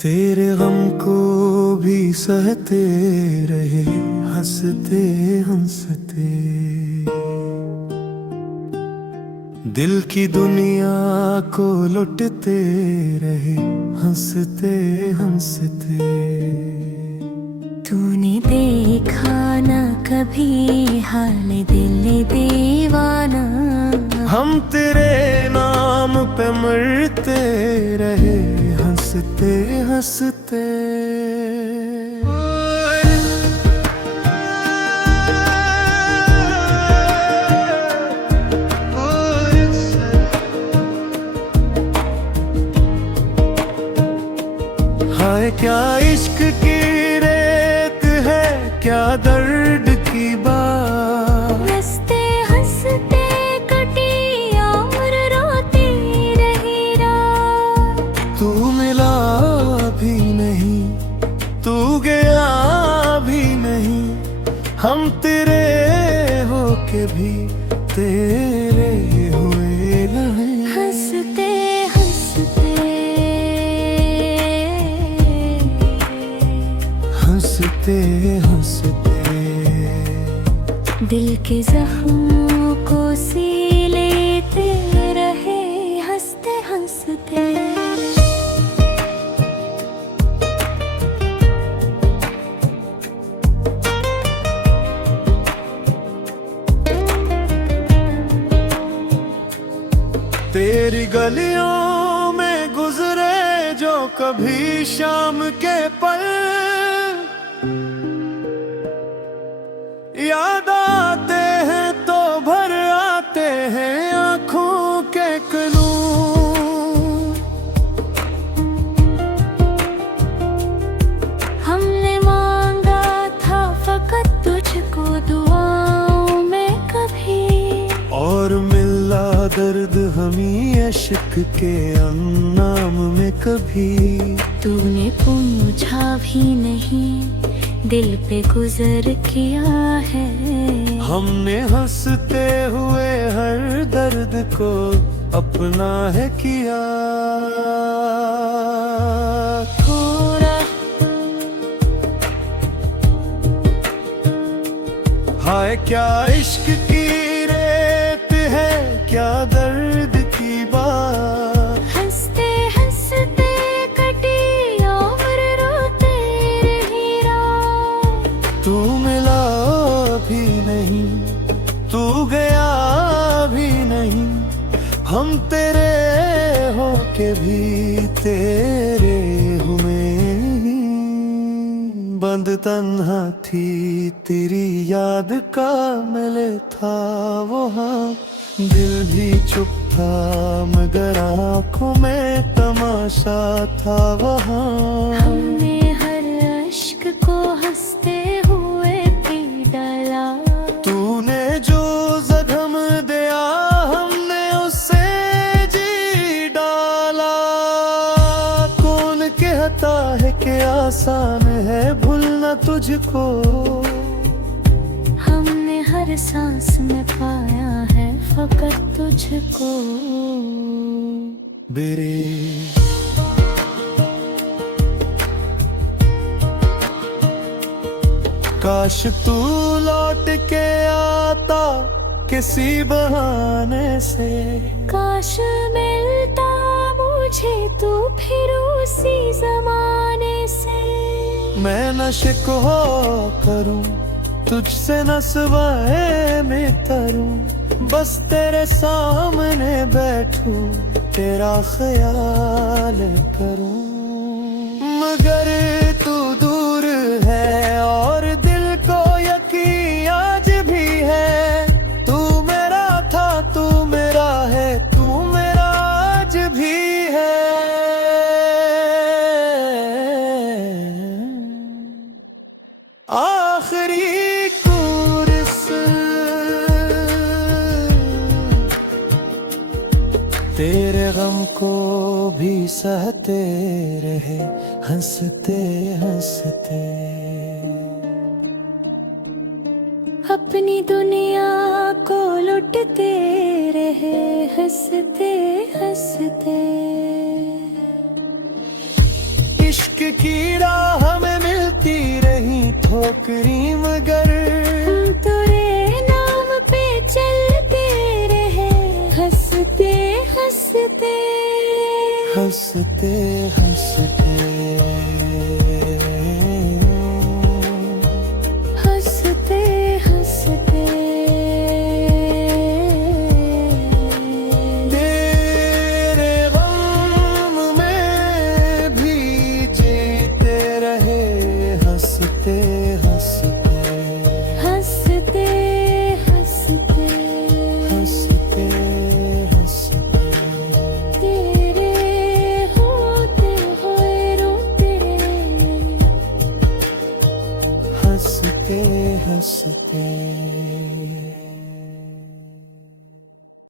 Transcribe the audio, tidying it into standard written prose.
तेरे गम को भी सहते रहे, हंसते हंसते। दिल की दुनिया को लुटते रहे, हंसते हंसते। तूने देखा ना कभी हाल दिल दीवाना, हम तेरे नाम पे मरते रहे, हंसते हंसते। हाय क्या इश्क की रेत है, क्या दर्द की बात। हंसते हंसते कटी उम्र, रोती रही रात। तू मिला भी नहीं, तू गया भी नहीं, हम तेरे होके भी तेरे हुए नहीं। हंसते हंसते, हंसते हंसते। दिल के जख्मों को सी लेते रहे, हंसते हंसते। तेरी गलियों में गुजरे जो कभी शाम के पल, याद आते हैं तो भर आते हैं आंखों के कनूं। हमने मांगा था फकत तुझको दुआओं में कभी, और मिला दर्द हमें इश्क के अंजाम में कभी। तूने पूछा भी नहीं दिल पे गुजर किया है, हमने हंसते हुए हर दर्द को अपना है किया। थोड़ा हाय क्या इश्क की रेत है, क्या दर्द की बात। हंसते हंसते कटी उम्र, रोते रही रात। तू मिला भी नहीं, तू गया भी नहीं, हम तेरे होके भी तेरे हुए नहीं। बंद तन्हा थी तेरी याद का मिले था वो, हाँ दिल भी चुप था मगर आंखों में तमाशा था वहाँ। हमने हर अश्क को हंसते हुए पी डाला। तूने जो जख्म दिया हमने उससे जी डाला। कौन कहता है कि आसान है भूलना तुझको, हमने हर सांस में पाया है फकत तुझको। बेरे काश तू लौट के आता किसी बहाने से, काश मिलता मुझे तू फिर उसी जमाने से। मैं न शिकवा करूं तुझसे न सिवाए में तरूं, बस तेरे सामने बैठूं तेरा ख्याल करूं। मगर तू दूर है और दिल को यकीन आज भी है, तू मेरा था तू मेरा है, तू मेरा आज भी है। आखिरी तेरे गम को भी सहते रहे, हंसते हंसते। अपनी दुनिया को लुटते रहे, हंसते हंसते। इश्क की राह में मिलती रही ठोकरी, मगर हम तेरे नाम पे चलते रहे, हंसते हंसते हंसते हंसते हंसते हंसते तेरे गम में भी जीते रहे, हंसते हंसते हंसते हंसते हंसते हंसते तेरे होते हुए रोते, हंसते हंसते